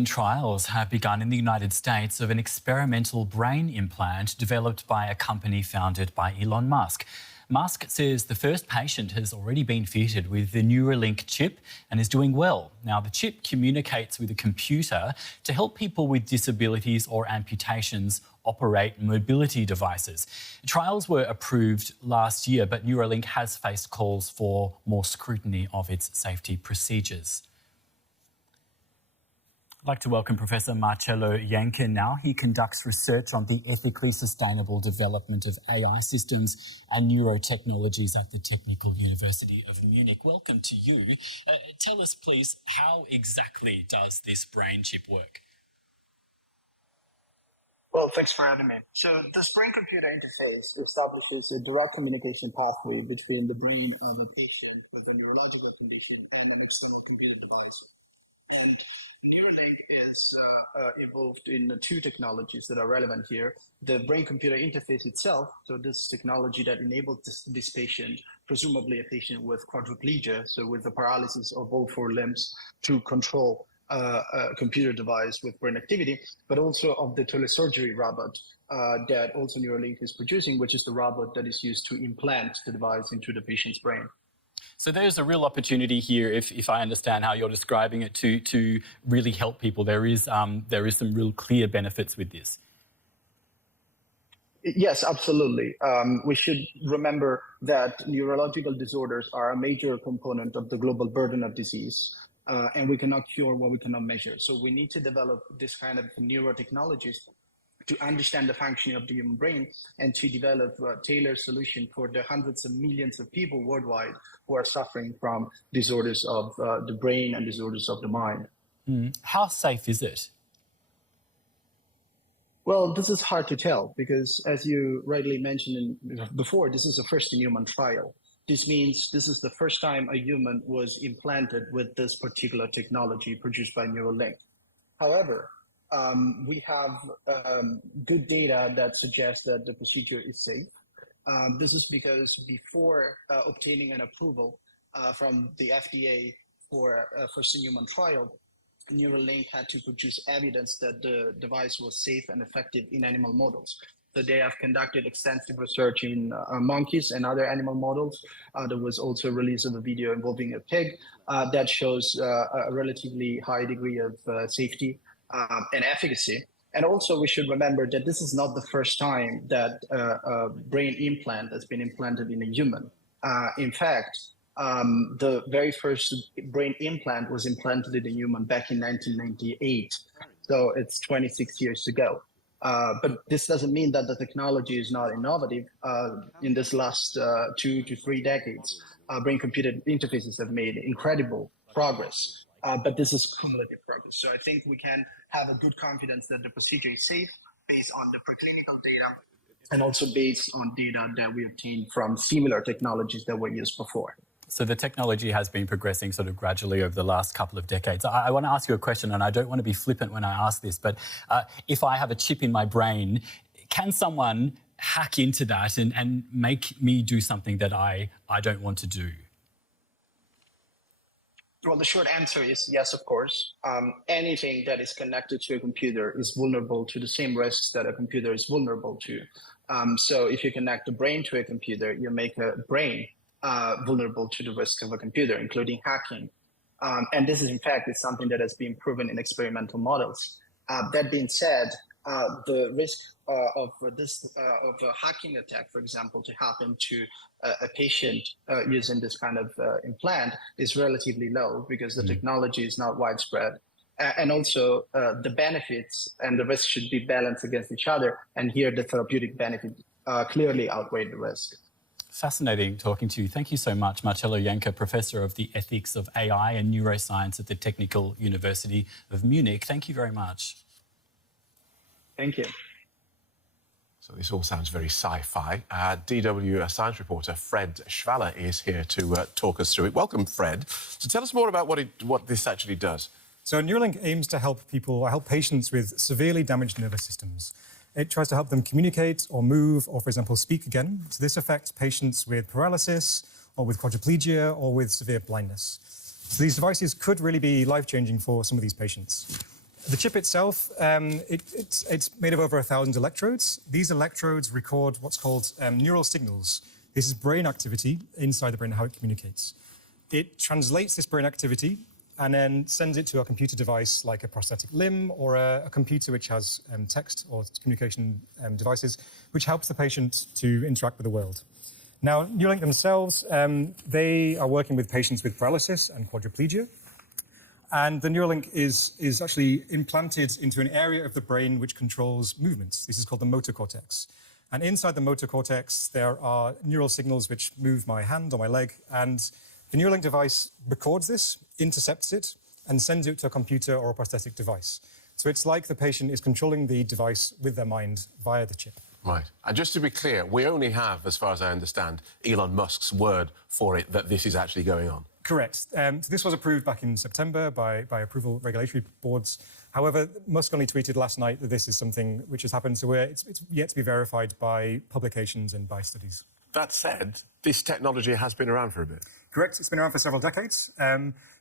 Trials have begun in the United States of an experimental brain implant developed by a company founded by Elon Musk. Musk says the first patient has already been fitted with the Neuralink chip and is doing well. Now, the chip communicates with a computer to help people with disabilities or amputations operate mobility devices. Trials were approved last year, but Neuralink has faced calls for more scrutiny of its safety procedures. I'd like to welcome Professor Marcello Janka now. He conducts research on the ethically sustainable development of AI systems and neurotechnologies at the Technical University of Munich. Welcome to you. Tell us, please, how exactly does this brain chip work? Well, thanks for having me. So this brain-computer interface establishes a direct communication pathway between the brain of a patient with a neurological condition and an external computer device. And Neuralink is evolved in two technologies that are relevant here. The brain-computer interface itself, so this technology that enables this patient, presumably a patient with quadriplegia, so with the paralysis of all four limbs, to control a computer device with brain activity, but also of the telesurgery robot that also Neuralink is producing, which is the robot that is used to implant the device into the patient's brain. So there's a real opportunity here, if I understand how you're describing it, to really help people. There is some real clear benefits with this. Yes, absolutely. We should remember that neurological disorders are a major component of the global burden of disease, and we cannot cure what we cannot measure. So we need to develop this kind of neurotechnologies to understand the functioning of the human brain and to develop a tailored solution for the hundreds of millions of people worldwide who are suffering from disorders of the brain and disorders of the mind. How safe is it? Well, this is hard to tell because, as you rightly mentioned before, this is a first-in-human trial. This means this is the first time a human was implanted with this particular technology produced by Neuralink. However, we have good data that suggests that the procedure is safe. This is because before obtaining an approval from the FDA for a first-in-human trial, Neuralink had to produce evidence that the device was safe and effective in animal models. So they have conducted extensive research in monkeys and other animal models. There was also a release of a video involving a pig that shows a relatively high degree of safety and efficacy. And also we should remember that this is not the first time that a brain implant has been implanted in a human. In fact, the very first brain implant was implanted in a human back in 1998. So it's 26 years ago. But this doesn't mean that the technology is not innovative. In this last 2 to 3 decades, brain-computer interfaces have made incredible progress. But this is cumulative progress. So I think we can have a good confidence that the procedure is safe based on the preclinical data and also based on data that we obtained from similar technologies that were used before. So the technology has been progressing sort of gradually over the last couple of decades. I want to ask you a question, and I don't want to be flippant when I ask this, but if I have a chip in my brain, can someone hack into that and make me do something that I don't want to do? Well, the short answer is yes, of course. Anything that is connected to a computer is vulnerable to the same risks that a computer is vulnerable to. So if you connect a brain to a computer, you make a brain vulnerable to the risk of a computer, including hacking. And this is, in fact, is something that has been proven in experimental models. That being said, the risk of a hacking attack, for example, to happen to a patient using this kind of implant is relatively low because the technology is not widespread. And also the benefits and the risk should be balanced against each other. And here the therapeutic benefits clearly outweigh the risk. Fascinating talking to you. Thank you so much, Marcello Janka, Professor of the Ethics of AI and Neuroscience at the Technical University of Munich. Thank you very much. Thank you. So this all sounds very sci-fi. DW science reporter Fred Schwaller is here to talk us through it. Welcome, Fred. So tell us more about what this actually does. So Neuralink aims to help patients with severely damaged nervous systems. It tries to help them communicate or move or, for example, speak again. So this affects patients with paralysis or with quadriplegia or with severe blindness. So these devices could really be life-changing for some of these patients. The chip itself, it's made of over 1,000 electrodes. These electrodes record what's called neural signals. This is brain activity inside the brain, how it communicates. It translates this brain activity and then sends it to a computer device like a prosthetic limb or a computer which has text or communication devices, which helps the patient to interact with the world. Now, Neuralink themselves, they are working with patients with paralysis and quadriplegia. And the Neuralink is actually implanted into an area of the brain which controls movements. This is called the motor cortex. And inside the motor cortex, there are neural signals which move my hand or my leg. And the Neuralink device records this, intercepts it, and sends it to a computer or a prosthetic device. So it's like the patient is controlling the device with their mind via the chip. Right. And just to be clear, we only have, as far as I understand, Elon Musk's word for it that this is actually going on. Correct. So this was approved back in September by approval regulatory boards. However, Musk only tweeted last night that this is something which has happened, so it's yet to be verified by publications and by studies. That said, this technology has been around for a bit. Correct. It's been around for several decades.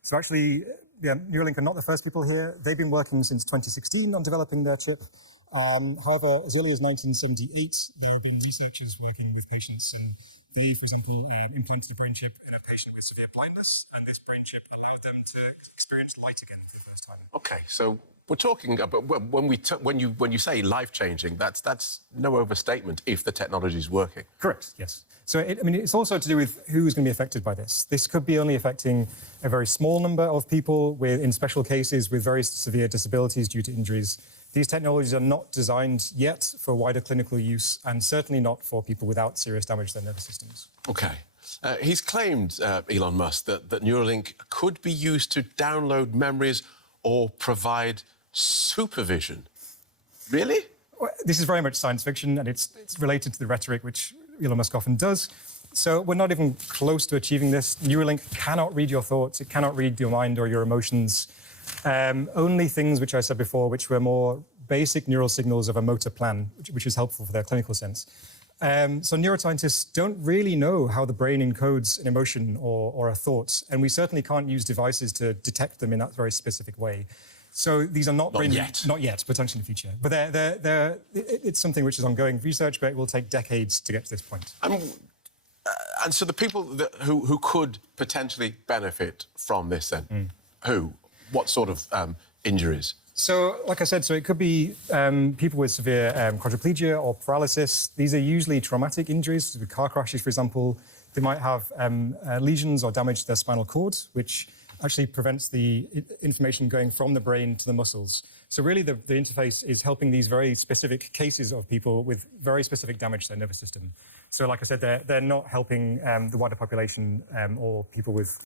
So actually, Neuralink are not the first people here. They've been working since 2016 on developing their chip. However, as early as 1978, there have been researchers working with patients, and they, for example, implanted a brain chip in a patient with severe blindness, and this brain chip allowed them to experience light again for the first time. Okay, so we're talking about when you say life-changing, that's no overstatement if the technology is working. Correct. Yes. So it's also to do with who's going to be affected by this. This could be only affecting a very small number of people in special cases with very severe disabilities due to injuries. These technologies are not designed yet for wider clinical use, and certainly not for people without serious damage to their nervous systems. Okay. He's claimed, Elon Musk, that Neuralink could be used to download memories or provide supervision. Really? Well, this is very much science fiction, and it's related to the rhetoric which Elon Musk often does. So we're not even close to achieving this. Neuralink cannot read your thoughts. It cannot read your mind or your emotions. Only things which I said before, which were more basic neural signals of a motor plan, which is helpful for their clinical sense. So neuroscientists don't really know how the brain encodes an emotion or a thought, and we certainly can't use devices to detect them in that very specific way. So these are not not yet, potentially in the future. But it's something which is ongoing research, but it will take decades to get to this point. And so the people who could potentially benefit from this then, who? What sort of injuries? So, like I said, it could be people with severe quadriplegia or paralysis. These are usually traumatic injuries, with car crashes, for example. They might have lesions or damage to their spinal cord, which actually prevents the information going from the brain to the muscles. So really, the interface is helping these very specific cases of people with very specific damage to their nervous system. So, like I said, they're not helping the wider population or people with